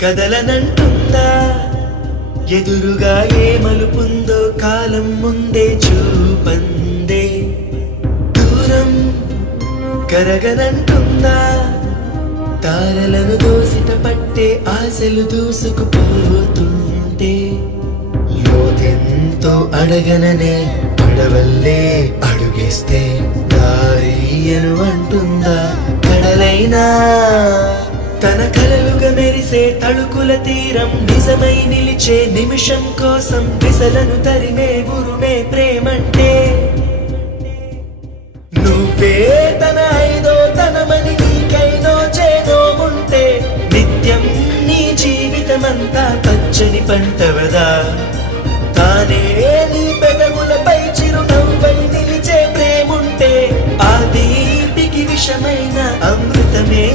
కదలనంటుందా ఎదురుగా ఏ మలుపుందో కాలం ముందే చూపందే దూరం కరగనంటుందా తారలను దోసిట పట్టే ఆశలు దూసుకుపోతుంటే లోతెంతో అడగననే అడవల్లే అడుగేస్తే దారియను అంటుందా కడలైనా తన కలలుగా మెరిసే తళుకుల తీరం నిజమై నిలిచే నిమిషం కోసం విసలను తరిమే గురుమే ప్రేమంటే నువ్వే తన ఐదో తనమని నీకైనో చేదో ఉంటే నిత్యం నీ జీవితమంతా పచ్చని పంటవదా తానే నీ పెదవులపై చిరునవ్వై నిలిచే ప్రేముంటే ఆ దీపికి విషమైన అమృతమే